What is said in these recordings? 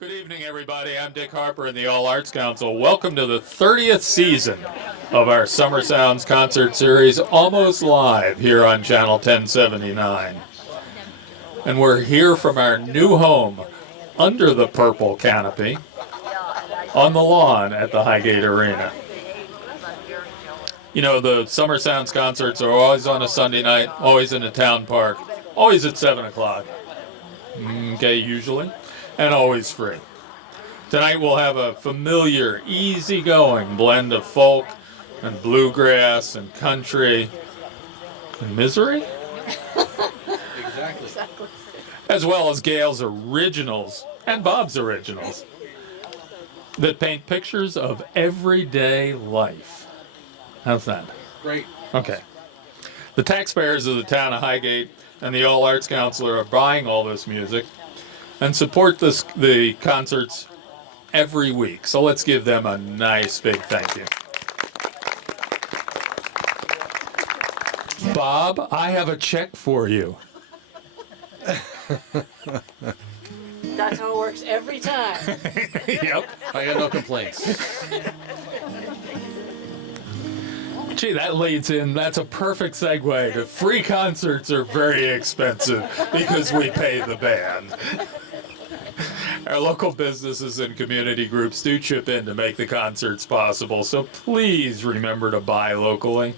Good evening, everybody. I'm Dick Harper in the All Arts Council. Welcome to the 30th season of our Summer Sounds concert series, almost live here on Channel 1079. And we're here from our new home under the purple canopy on the lawn at the Highgate Arena. You know, the Summer Sounds concerts are always on a Sunday night, always in a town park, always at 7 o'clock. Okay, usually. And always free. Tonight we'll have a familiar, easygoing blend of folk and bluegrass and country and misery, Exactly. as well as Gail's originals and Bob's originals that paint pictures of everyday life. How's that? Great. Okay. The taxpayers of the town of Highgate and the All Arts Council are buying all this music and support the concerts every week. So let's give them a nice big thank you. Bob, I have a check for you. That's how it works every time. Yep. I got no complaints. Gee, that leads in. That's a perfect segue to free concerts are very expensive because we pay the band. Our local businesses and community groups do chip in to make the concerts possible, so please remember to buy locally.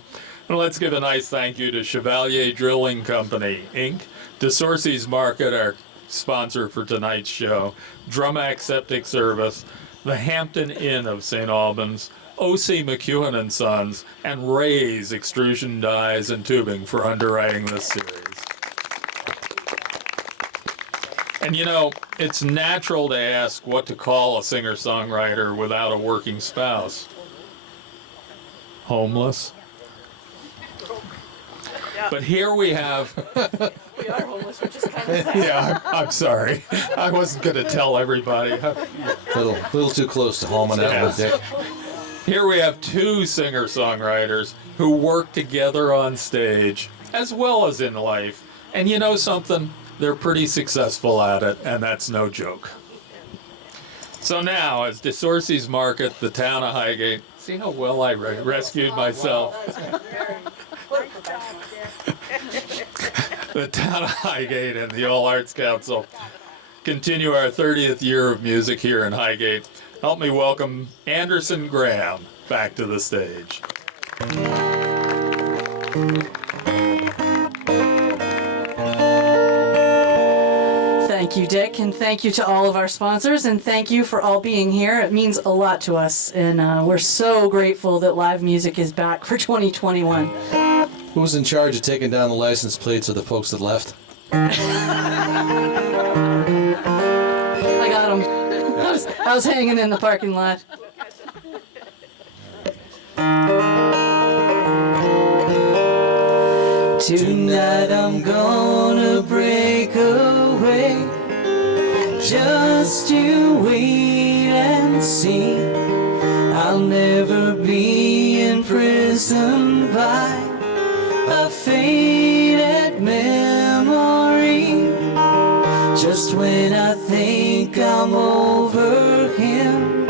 And let's give a nice thank you to Chevalier Drilling Company, Inc., DeSorcy's Market, our sponsor for tonight's show, Drumac Septic Service, the Hampton Inn of St. Albans, O.C. McEwen and Sons, and Ray's Extrusion Dyes and Tubing for underwriting this series. And you know, it's natural to ask what to call a singer-songwriter without a working spouse. Homeless? But here we have... We are homeless, which is kind of sad. Yeah, I'm sorry. I wasn't going to tell everybody. Little too close to home on that one, Dick. Here we have two singer-songwriters who work together on stage as well as in life. And you know something? They're pretty successful at it, and that's no joke. So now, as DeSorcy's Market, the town of Highgate, see how well I rescued myself? The town of Highgate and the All Arts Council continue our 30th year of music here in Highgate. Help me welcome Anderson Graham back to the stage. Thank you, Dick, and thank you to all of our sponsors, and thank you for all being here. It means a lot to us, and we're so grateful that live music is back for 2021. Who's in charge of taking down the license plates of the folks that left? I got them. I was hanging in the parking lot. Tonight I'm gonna break away, just to wait and see. I'll never be imprisoned by a faded memory. Just when I think I'm over him,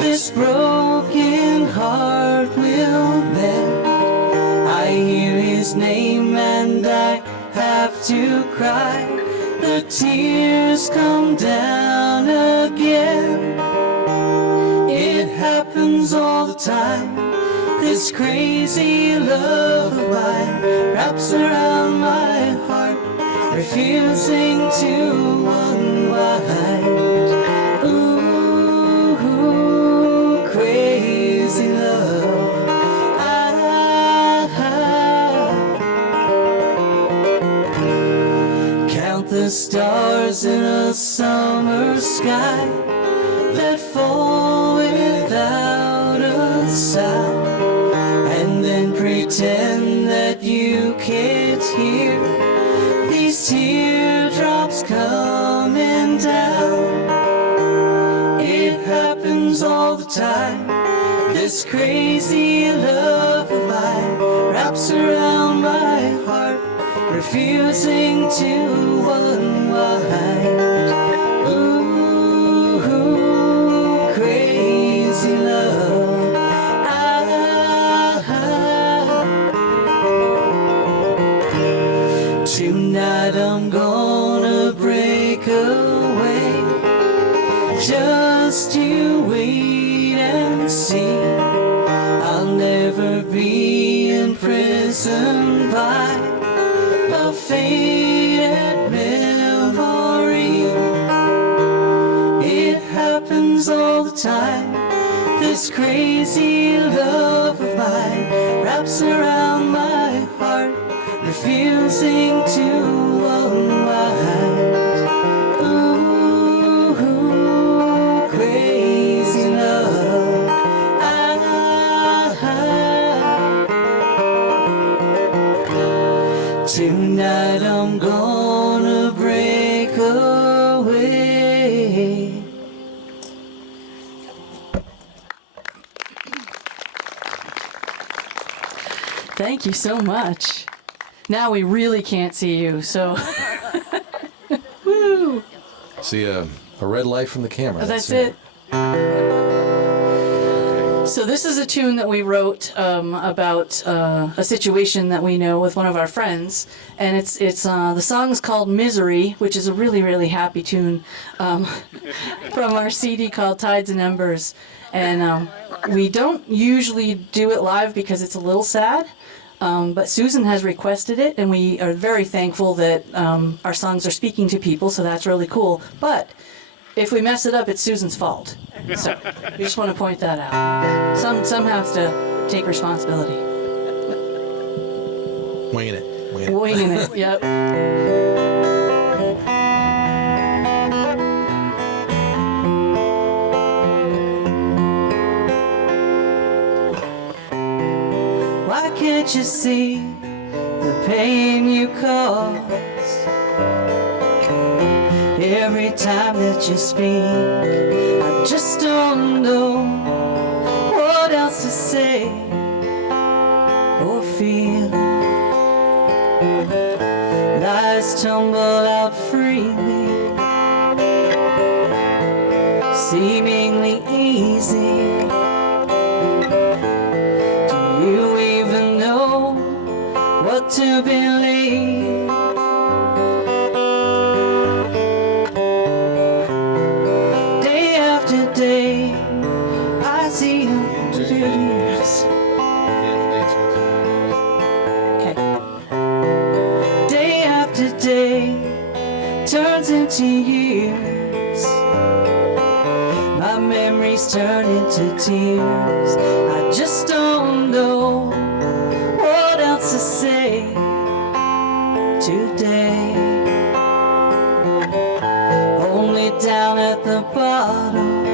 this broken heart will mend. I hear his name and I have to cry. The tears come down again. It happens all the time. This crazy love of mine wraps around my heart, refusing to unwind. Ooh, crazy love. Count the stars in a summer sky that fall without a sound, and then pretend that you can't hear these teardrops coming down. It happens all the time. This crazy love of mine wraps around my heart, refusing to unwind. Ooh, away. Just you wait and see. I'll never be imprisoned by a faded memory. It happens all the time. This crazy love of mine wraps around my heart, refusing to unwind. Ooh, crazy love. Tonight I'm gonna break away. Thank you so much. Now we really can't see you, so. Woo! See a red light from the camera. That's it. So this is a tune that we wrote about a situation that we know with one of our friends, and it's the song's called "Misery," which is a really, really happy tune from our CD called Tides and Embers. And we don't usually do it live because it's a little sad. But Susan has requested it, and we are very thankful that our songs are speaking to people, so that's really cool. But if we mess it up, it's Susan's fault. So we just want to point that out. Some have to take responsibility. Winging it. Winging it, yep. Why can't you see the pain you cause? Every time that you speak, I just don't know what else to say or feel. Lies tumble out freely, seemingly easy. Do you even know what to believe? Day, I see you duties. Okay. Day after day turns into years. My memories turn into tears. I just don't know what else to say today. Only down at the bottom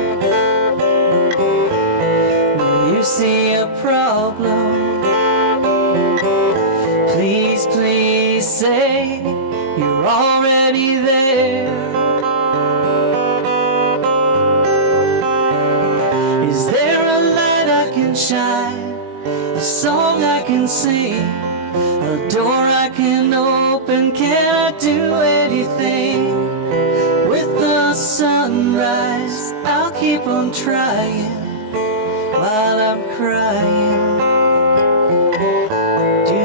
you see a problem. Please, please say you're already there. Is there a light I can shine, a song I can sing, a door I can open? Can I do anything? With the sunrise, I'll keep on trying while I'm crying. Do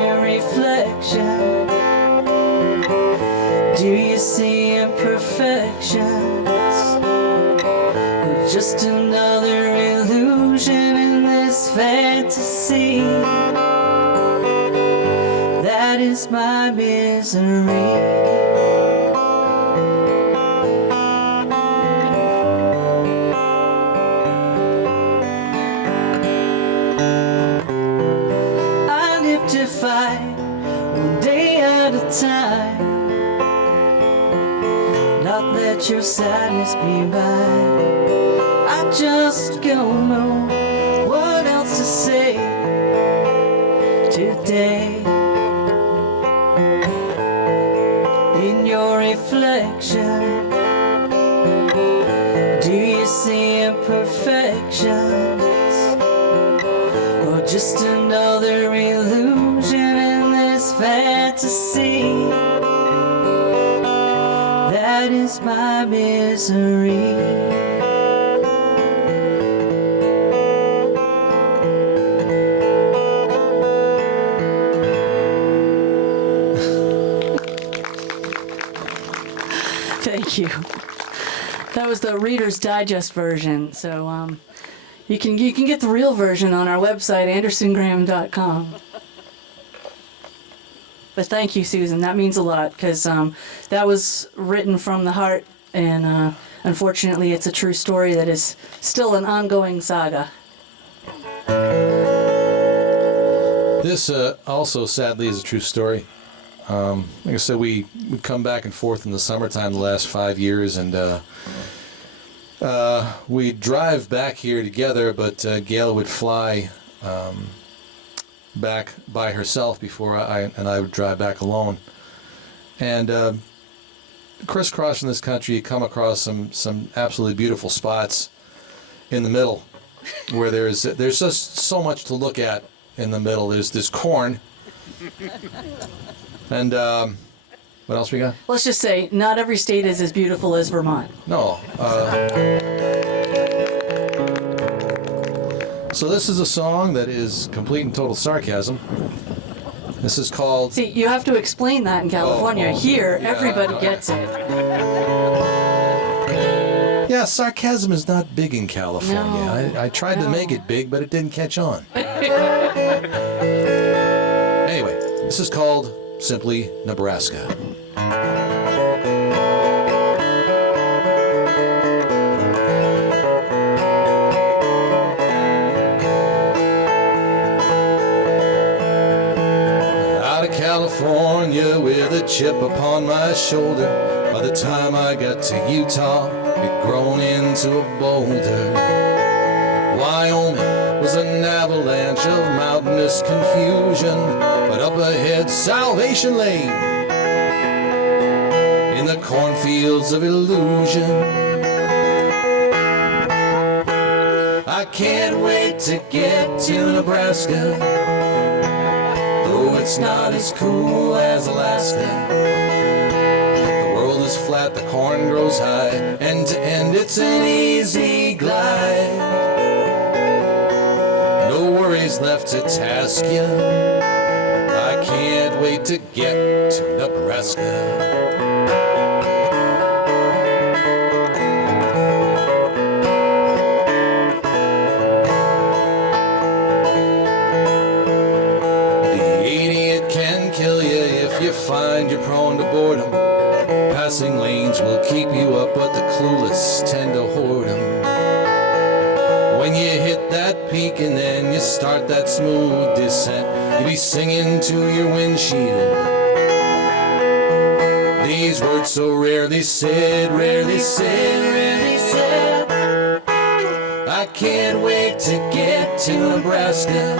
your reflection, do you see imperfections, or just another illusion in this fantasy? That is my misery. One day at a time, not let your sadness be mine. I just don't know what else to say today. In your reflection, do you see imperfections, or just another illusion in this fantasy? That is my misery. Thank you. That was the Reader's Digest version. So you can get the real version on our website, andersongraham.com. But thank you, Susan. That means a lot because that was written from the heart, and unfortunately, it's a true story that is still an ongoing saga. This also, sadly, is a true story. Like I said, we come back and forth in the summertime the last 5 years, and we drive back here together, but Gail would fly back by herself before I would drive back alone. And crisscrossing this country, you come across some absolutely beautiful spots in the middle, where there's just so much to look at in the middle. There's this corn. And what else we got? Let's just say, not every state is as beautiful as Vermont. No. So this is a song that is complete and total sarcasm. This is called... See, you have to explain that in California. Here, yeah, everybody gets it. Yeah, sarcasm is not big in California. No, I tried to make it big, but it didn't catch on. Anyway, this is called simply Nebraska. Out of California with a chip upon my shoulder. By the time I got to Utah, it'd grown into a boulder. Wyoming was an avalanche of mountainous confusion, but up ahead salvation lay in the cornfields of illusion. I can't wait to get to Nebraska, though it's not as cool as Alaska. The world is flat, the corn grows high, end to end it's an easy glide. No worries left to task you. I can't wait to get to Nebraska. Find you're prone to boredom. Passing lanes will keep you up, but the clueless tend to hoard them. When you hit that peak and then you start that smooth descent, you'll be singing to your windshield these words so rarely said, rarely said, rarely said. I can't wait to get to Nebraska,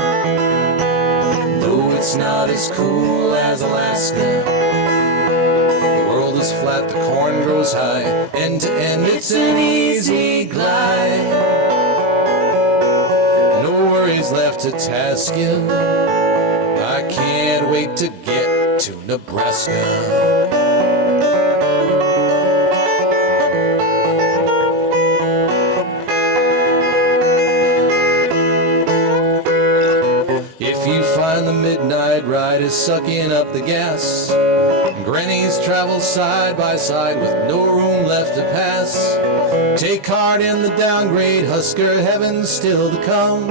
though it's not as cool as Alaska. The world is flat, the corn grows high, end to end it's an easy glide. No worries left to task you. I can't wait to get to Nebraska. The midnight ride is sucking up the gas. Grannies travel side by side with no room left to pass. Take heart in the downgrade, Husker, heaven's still to come.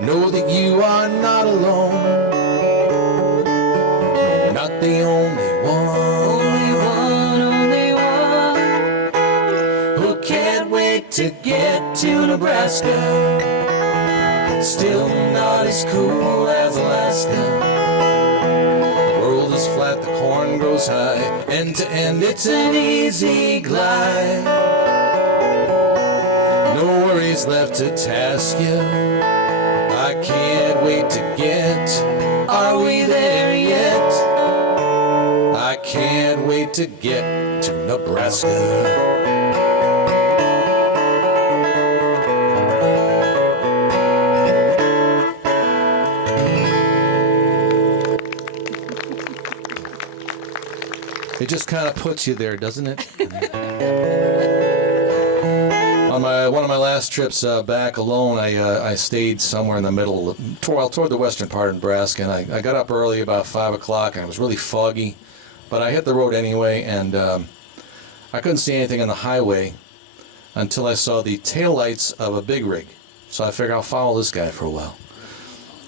Know that you are not alone. Not the only one. Only one, only one. Who can't wait to get to Nebraska. Still not as cool as Alaska. The world is flat, the corn grows high, end to end it's an easy glide. No worries left to task you. I can't wait to get. Are we there yet? I can't wait to get to Nebraska. It just kind of puts you there, doesn't it? On one of my last trips back alone, I stayed somewhere in the middle, toward the western part of Nebraska, and I got up early, about 5 o'clock, and it was really foggy, but I hit the road anyway, and I couldn't see anything on the highway until I saw the taillights of a big rig. So I figured I'll follow this guy for a while.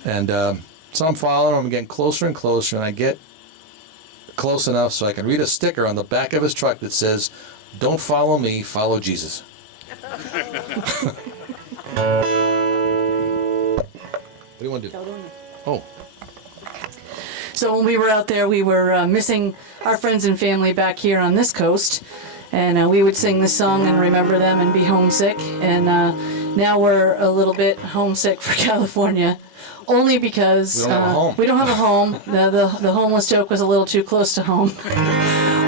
And so I'm following him, I'm getting closer and closer, and I get close enough so I can read a sticker on the back of his truck that says, "Don't follow me, follow Jesus." What do you want to do? Caledonia. Oh, So when we were out there, we were missing our friends and family back here on this coast, and we would sing this song and remember them and be homesick. And now we're a little bit homesick for California, only because We don't have a home. we don't have a home. The homeless joke was a little too close to home.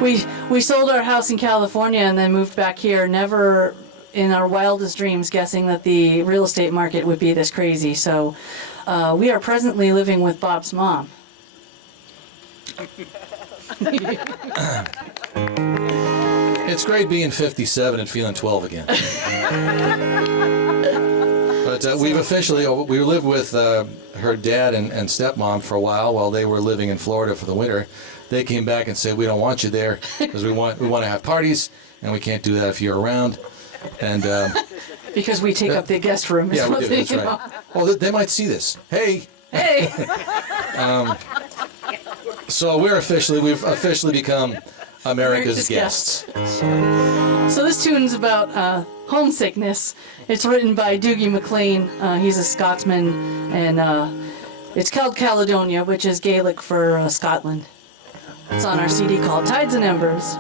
we sold our house in California and then moved back here, never in our wildest dreams guessing that the real estate market would be this crazy. So we are presently living with Bob's mom. it's great being 57 and feeling 12 again. But we lived with her dad and stepmom for a while they were living in Florida for the winter. They came back and said, "We don't want you there because we want to have parties, and we can't do that if you're around." And Because we take up the guest room. Is yeah, we what do. they That's do. right. Well, they might see this. Hey. Hey! So we've officially become America's guests. So this tune's about homesickness. It's written by Doogie McLean. He's a Scotsman, and it's called Caledonia, which is Gaelic for Scotland. It's on our CD called Tides and Embers.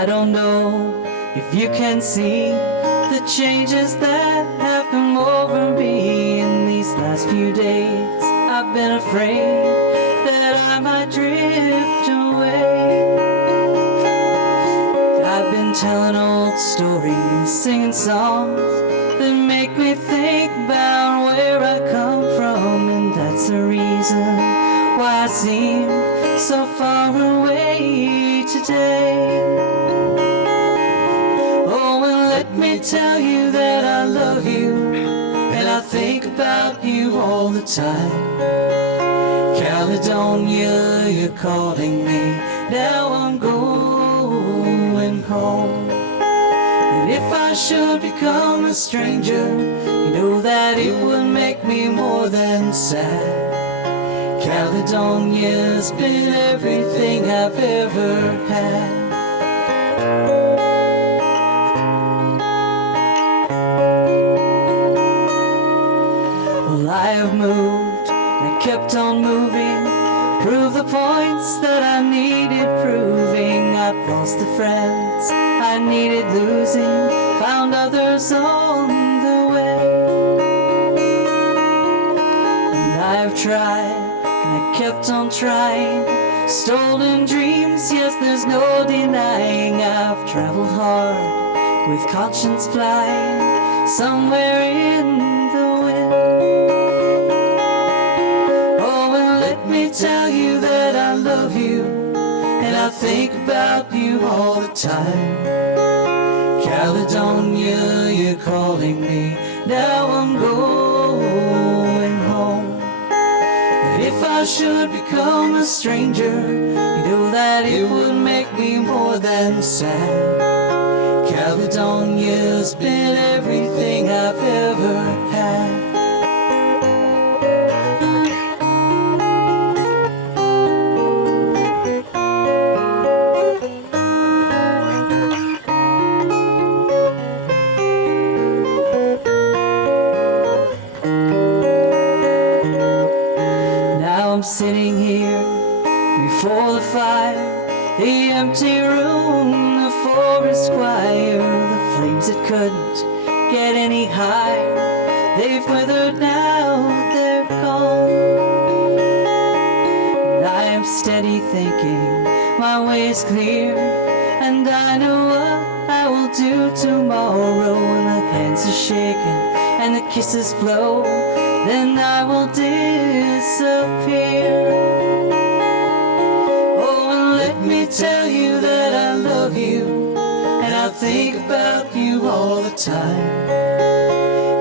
I don't know if you can see the changes that have come over me in these last few days. I've been afraid that I might drift away. I've been telling old stories, singing songs that make me think about where I come from, and that's the reason why I seem so far away today. Oh, and let me tell you that I love you, and I think about you all the time. Caledonia, you're calling me, now I'm going home. And if I should become a stranger, you know that it would make me more than sad. Caledonia's been everything I've ever had. Well, I have moved, and I kept on moving, proved the points that I needed proving. I've lost the friends I needed losing, found others on the way. And I've tried, and I kept on trying, stolen dreams, yes, there's no denying. I've traveled hard, with conscience flying, somewhere in the wind. Oh, and let me tell you that I love you, and I think about you all the time. Caledonia, you're calling me, now I'm going home. And if I should become a stranger, you know that it would make me more than sad. Caledonia's been everything I've ever had. Now I'm sitting here before the fire, the empty room, the forest choir, the flames that couldn't get any higher, they've withered now, they're gone. And I am steady thinking my way is clear, and I know what I will do tomorrow. When the hands are shaking and the kisses flow, then I will disappear. Oh, and let me tell you that I love you, and I think about you all the time.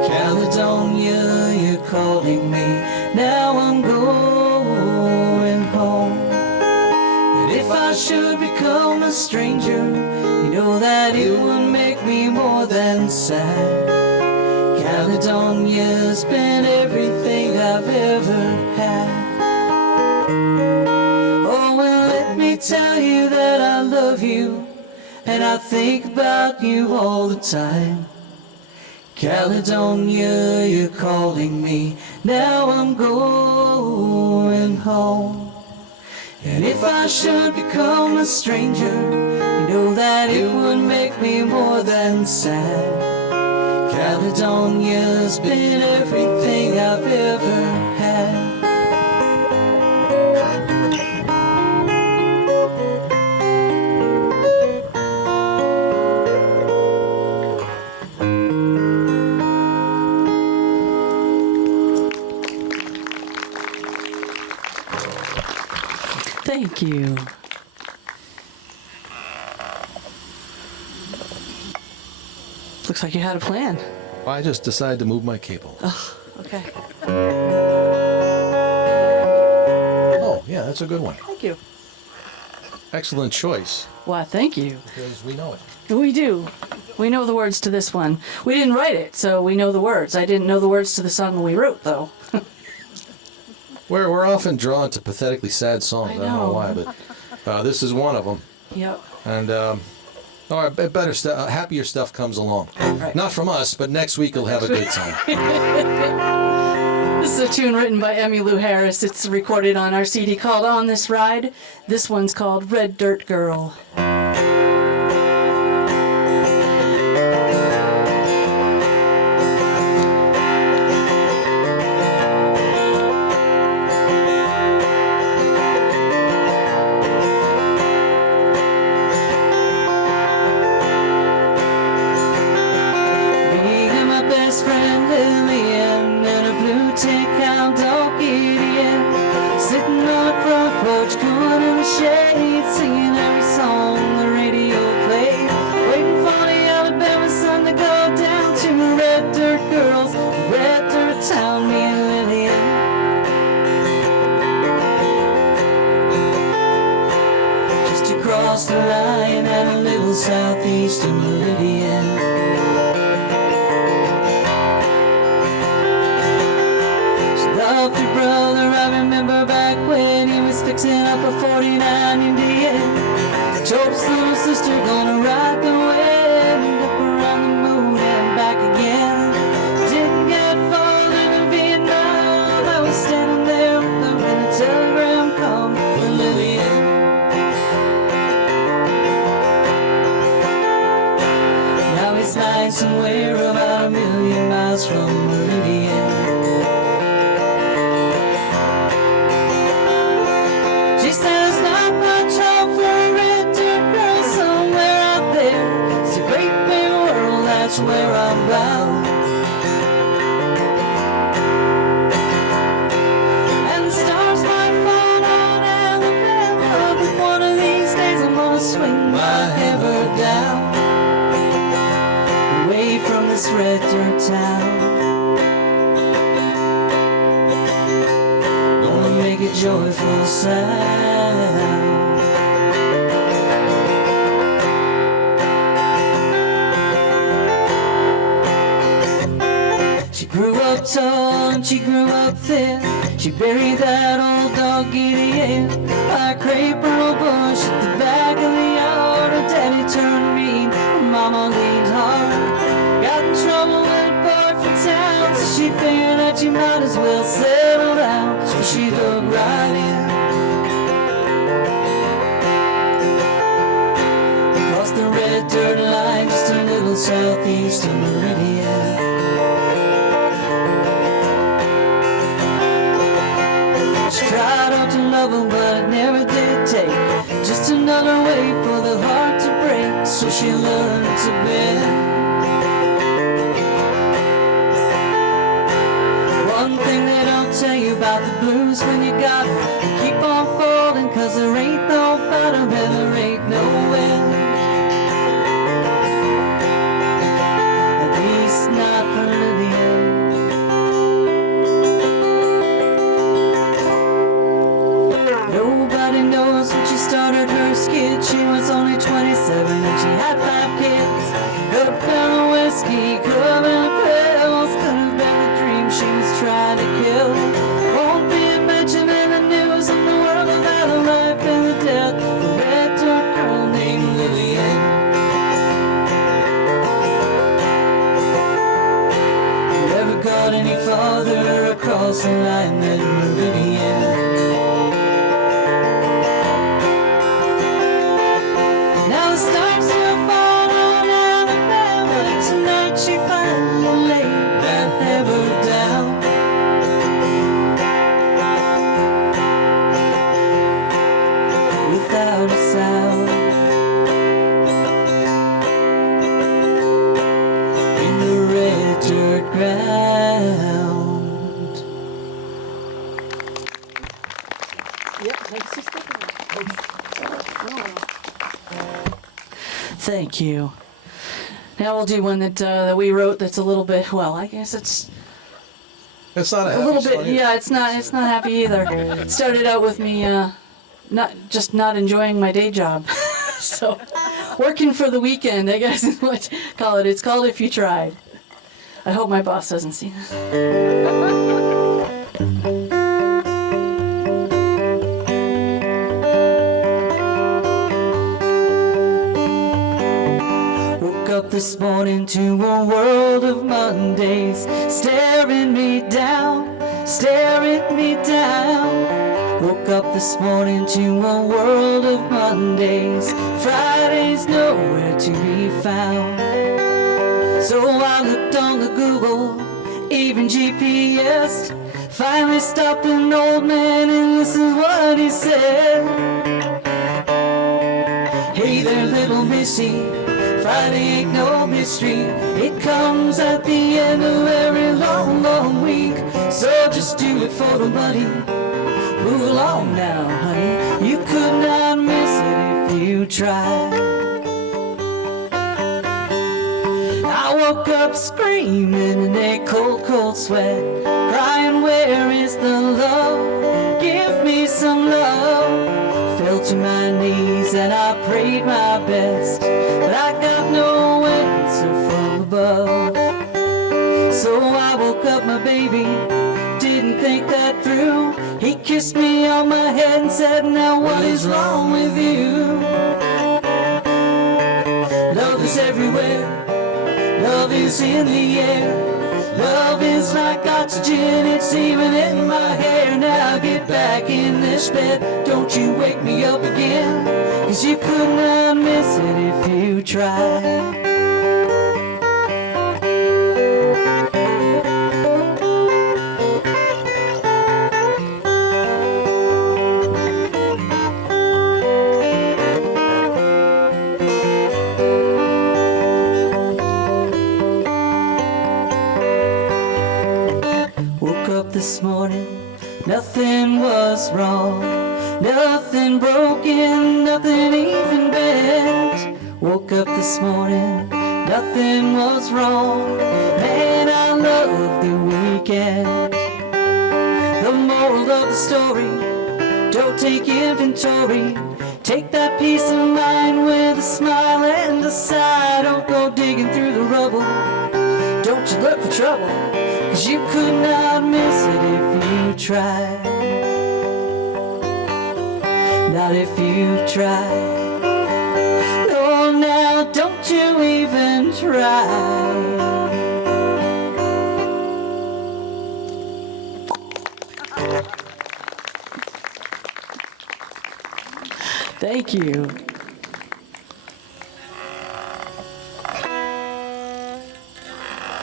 Caledonia, you're calling has been everything I've ever had. Oh, and let me tell you that I love you, and I think about you all the time. Caledonia, you're calling me, now I'm going home. And if I should become a stranger, you know that it would make me more than sad. Caledonia's been everything I've ever had. Thank you. Looks like you had a plan. I just decided to move my cable. Oh, okay. Oh, yeah, that's a good one. Thank you. Excellent choice, Why, thank you. because we know it. We do. We know the words to this one. We didn't write it, so we know the words. I didn't know the words to the song we wrote, though. We're often drawn to pathetically sad songs. I don't know know. why, but this is one of them. Yep. And better stuff, happier stuff comes along. Right. Not from us, but next week you'll have a good time. This is a tune written by Emmylou Harris. It's recorded on our CD called On This Ride. This one's called Red Dirt Girl. Across the line at a little southeast of Meridian. She loved her brother, I remember back when he was fixing up a 49 Indian. Told his little sister gonna ride the wind up around the moon and back again. Didn't get far in Vietnam, I was standing there with her when the telegram come for Lillian. Lying somewhere about 1,000,000 miles from Meridian. She says not much hope for a red dirt girl somewhere out there. It's a great big world, that's where I'm bound. And the stars might fall on Alabama, but one of these days I'm gonna swing my hammer down away from this red dirt town. Gonna make a joyful sound. She grew up tall and she grew up thin. She buried that old dog Gideon by a crepe or bush at the back of the yard. Her daddy turned mean, her mama leaned hard. Got in trouble with a boy from town, so she figured that you might as well settle down. So she looked right in. Across the red dirt line, just a little southeast of Meridian. She tried out to love him, but it never did take. Just another way for the heart to break, so she learned to bend. One thing they don't tell you about the blues when you got them, you keep on falling, cause there ain't no bottom and there ain't no end. At least not for Lillian. Nobody knows when she started her skid. She was only 27 and she had 5 kids. Could have been a whiskey, could have been a pills, could have been a dream she a line that moving in. Now the stars still fall on Alabama. Tonight she finally laid that hammer down. Without a sound, in the red dirt ground. Yep, thanks for Thank you. Now we'll do one that we wrote that's a little bit, well, I guess it's It's not a a happy little song bit, either. yeah, it's not happy either. It started out with me not enjoying my day job. So, working for the weekend, I guess is what you call it. It's called If You Tried. I hope my boss doesn't see this. Woke up this morning to a world of Mondays, staring me down, staring me down. Woke up this morning to a world of Mondays, Fridays nowhere to be found. So I looked on the Google, even GPS, finally stopped an old man and this is what he said. Hey there little missy, Friday ain't no mystery. It comes at the end of every long, long week. So just do it for the money. Move along now, honey. You could not miss it if you tried. I woke up screaming in a cold, cold sweat, crying, where is the love? Give me some love. Fell to my knees and I prayed my best, but I got no answer from above. So I woke up my baby, didn't think that through. He kissed me on my head and said, now what is wrong with you? Love is everywhere, love is in the air. Love is like oxygen, it's even in my hair. Now get back in this bed, don't you wake me up again, 'cause you could not miss it if you tried. This morning, nothing was wrong, nothing broken, nothing even bent. Woke up this morning, nothing was wrong, man, I love the weekend. The moral of the story, don't take inventory. Take that peace of mind with a smile and a sigh. Don't go digging through the rubble, don't you look for trouble, 'cause you could not miss it if you tried. Not if you tried. No, now don't you even try. Thank you.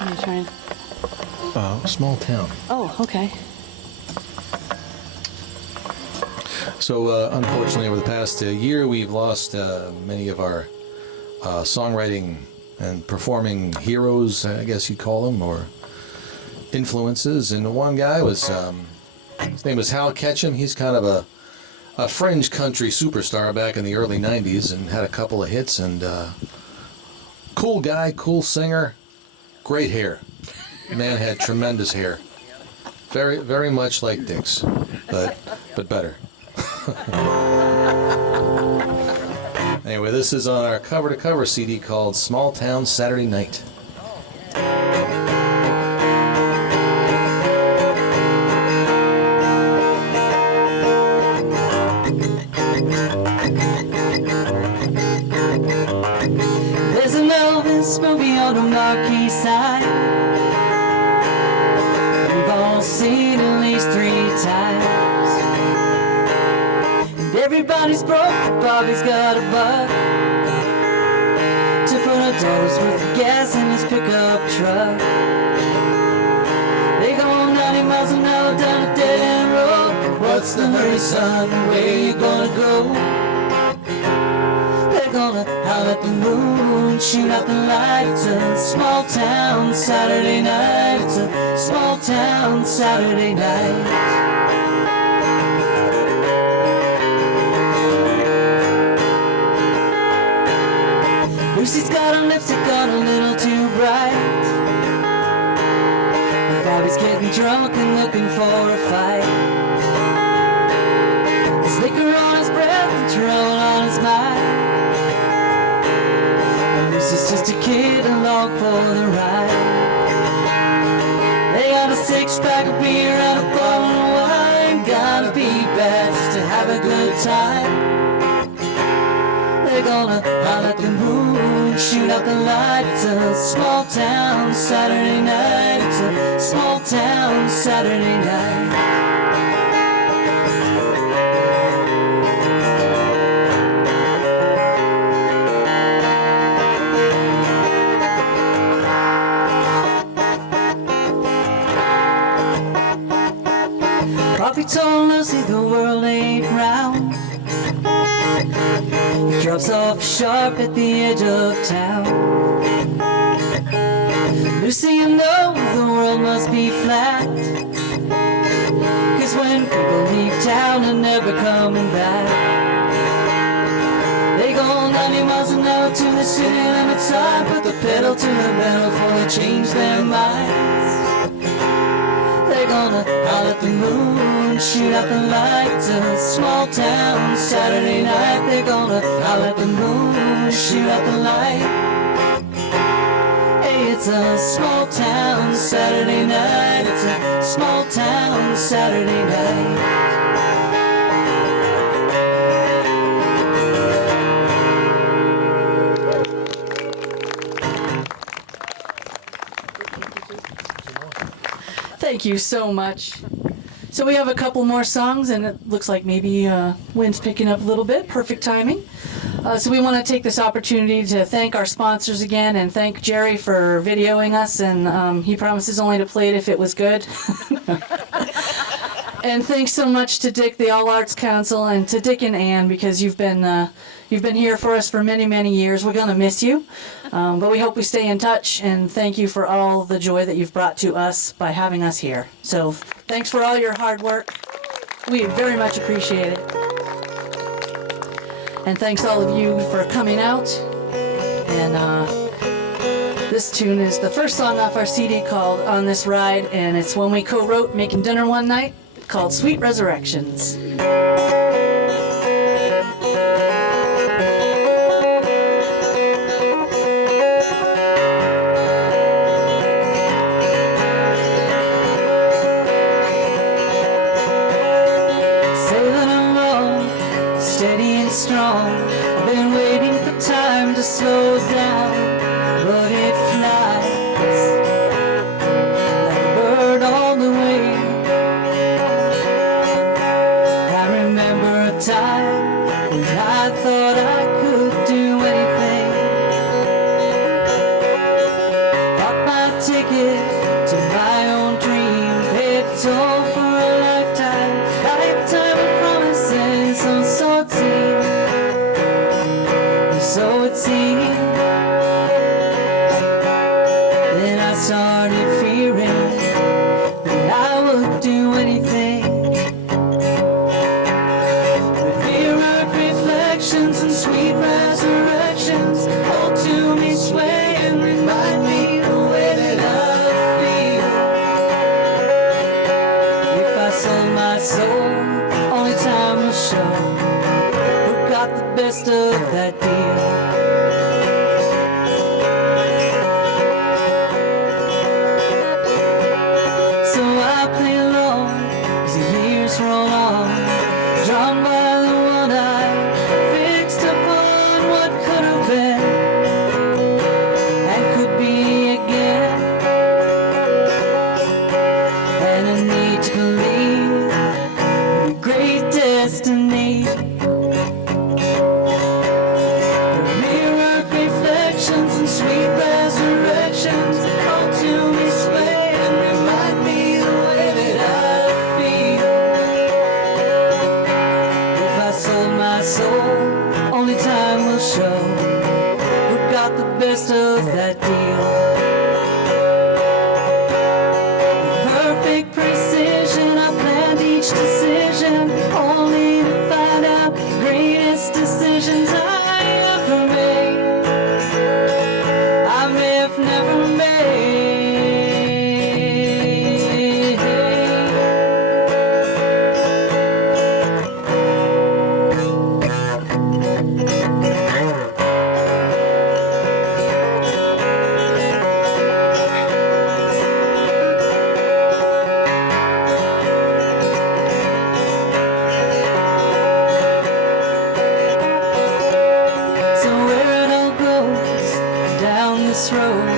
Are you trying? Small town. Oh, okay. So unfortunately, over the past year, we've lost many of our songwriting and performing heroes, I guess you'd call them, or influences. And the one guy was, his name was Hal Ketchum. He's kind of a fringe country superstar back in the early 90s and had a couple of hits. And cool guy, cool singer, great hair. The man had tremendous hair. Very, very much like Dick's, but better. Anyway, this is on our cover-to-cover CD called Small Town Saturday Night. There's an Elvis movie on the marquee sign. We've all seen at least 3 times. And everybody's broke, but Bobby's got a buck to put $1 worth of gas in his pickup truck. They go 90 miles an hour down a dead-end road. What's the hurry, son? Where you gonna go? They're gonna howl at the moon, shoot out the light. It's a small town Saturday night. It's a small town Saturday night. Lucy's got her lipstick on a little too bright. Bobby's getting drunk and looking for a fight. There's liquor on his breath and trouble on his mind. And Lucy's just a kid along for the ride. They got a 6-pack of beer and a bottle of wine. Gotta be bad just to have a good time. They're gonna howl at the moon, shoot out the light. It's a small town Saturday night. It's a small town Saturday night. Bobby told Lucy the world ain't round. He drops off sharp at the edge of town. Lucy, you know the world must be flat, 'cause when people leave town they're never coming back. They go 90 miles an hour to the city limit side, put the pedal to the metal before they change their minds. They're gonna howl at the moon, shoot out the lights. A small town Saturday night. They're gonna howl at the moon, shoot out the light. Hey, it's a small town Saturday night. It's a small town Saturday night. Thank you so much. So we have a couple more songs, and it looks like maybe wind's picking up a little bit. Perfect timing. So we want to take this opportunity to thank our sponsors again, and thank Jerry for videoing us, and he promises only to play it if it was good. And thanks so much to Dick, the All Arts Council, and to Dick and Ann, because you've been here for us for many, many years. We're going to miss you, but we hope we stay in touch, and thank you for all the joy that you've brought to us by having us here. So thanks for all your hard work. We very much appreciate it. And thanks all of you for coming out. And this tune is the first song off our CD called On This Ride, and it's one we co-wrote making dinner one night, called Sweet Resurrections. Sailing along, steady and strong. I've been waiting for time to slow down, but it flies like a bird all the way. I remember a time when I thought I could do anything. Bought my ticket to my own dream, paid the toll for a lifetime of promises, so it seemed, so it seemed. Then I started fearing that I would do anything. Mirrored reflections and sweet resurrections hold to me, sway and remind me the way that I feel. If I sold my soul, only time will show who got the best of that deal. So I play along as the years roll on, drawn by the one eye, fixed upon what could have been and could be again. And and sweet resurrections call to me, sway and remind me the way that I feel. If I sold my soul, only time will show who got the best of that deal. With perfect precision, I planned each decision, only to find out the greatest decisions I ever made, I may have never made. So where it all goes down this road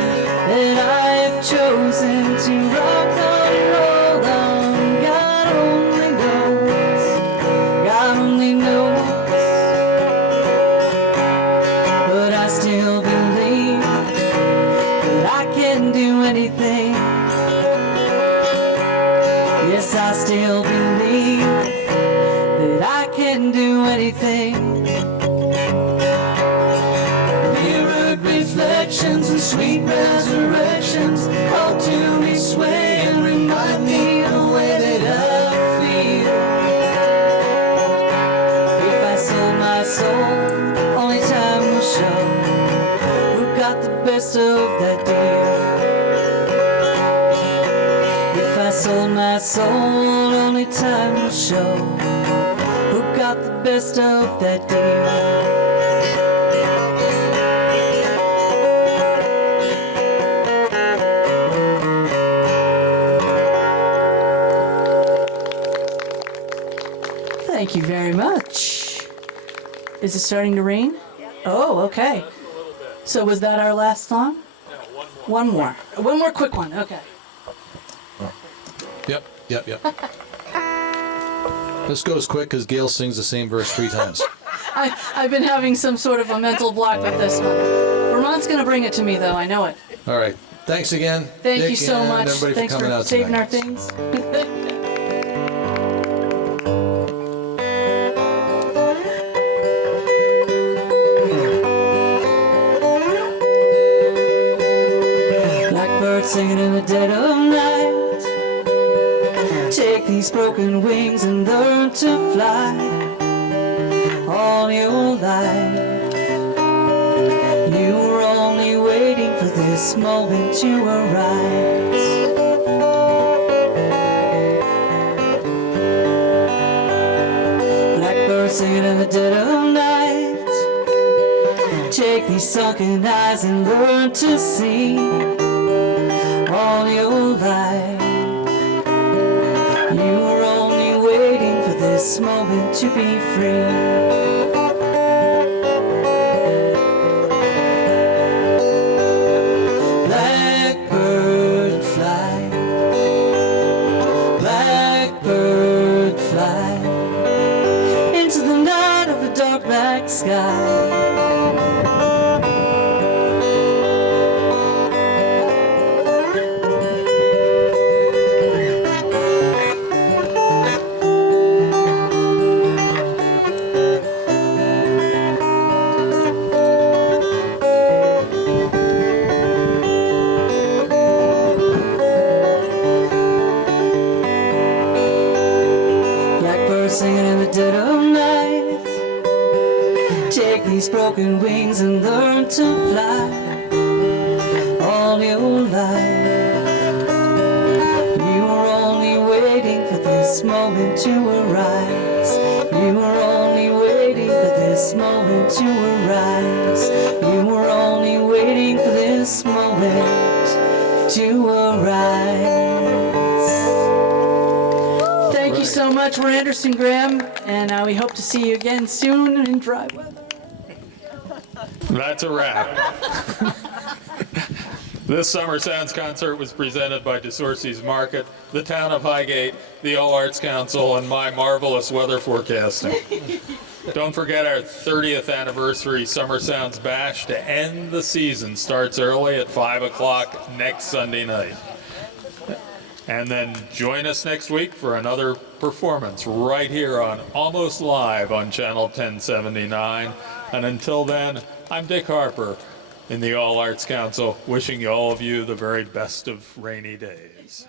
that I have chosen to rock on and roll on, God only knows, God only knows. But I still believe that I can do anything. Yes, I still believe that I can do anything. Mirrored reflections and sweet resurrections call to me, sway and remind me the way that I feel. If I sold my soul, only time will show who got the best of that deal. If I sold my soul, only time will show who got the best of that deal. Thank you very much. Is it starting to rain? Oh, okay. So was that our last song? One more. One more quick one. Okay. Yep. This goes quick because Gail sings the same verse 3 times. I've been having some sort of a mental block with this one. Vermont's gonna bring it to me, though. I know it. All right. Thanks again. Thank Dick, you so and much. everybody Thanks coming for out saving tonight. our things. Blackbird singing in the dead of night. Take these broken wings and learn to fly. All your life, you were only waiting for this moment to arise. Blackbird singing in the dead of night. Take these sunken eyes and learn to see. All your life, you were only waiting for this moment to be free. Blackbird fly, blackbird fly, into the night of a dark black sky. Blackbird singing in the dead of night. Take these broken wings and learn to fly. All your life, you were only waiting for this moment to arise. You were only waiting for this moment to arise. You were only waiting for this moment to arise. Thank you so much. We're Anderson Graham, and we hope to see you again soon in dry weather. That's a wrap. This Summer Sounds concert was presented by DeSourcy's Market, the Town of Highgate, the All Arts Council, and my marvelous weather forecasting. Don't forget our 30th anniversary Summer Sounds Bash to end the season. Starts early at 5 o'clock next Sunday night. And then join us next week for another performance right here on Almost Live on Channel 1079. And until then, I'm Dick Harper in the All Arts Council, wishing all of you the very best of rainy days.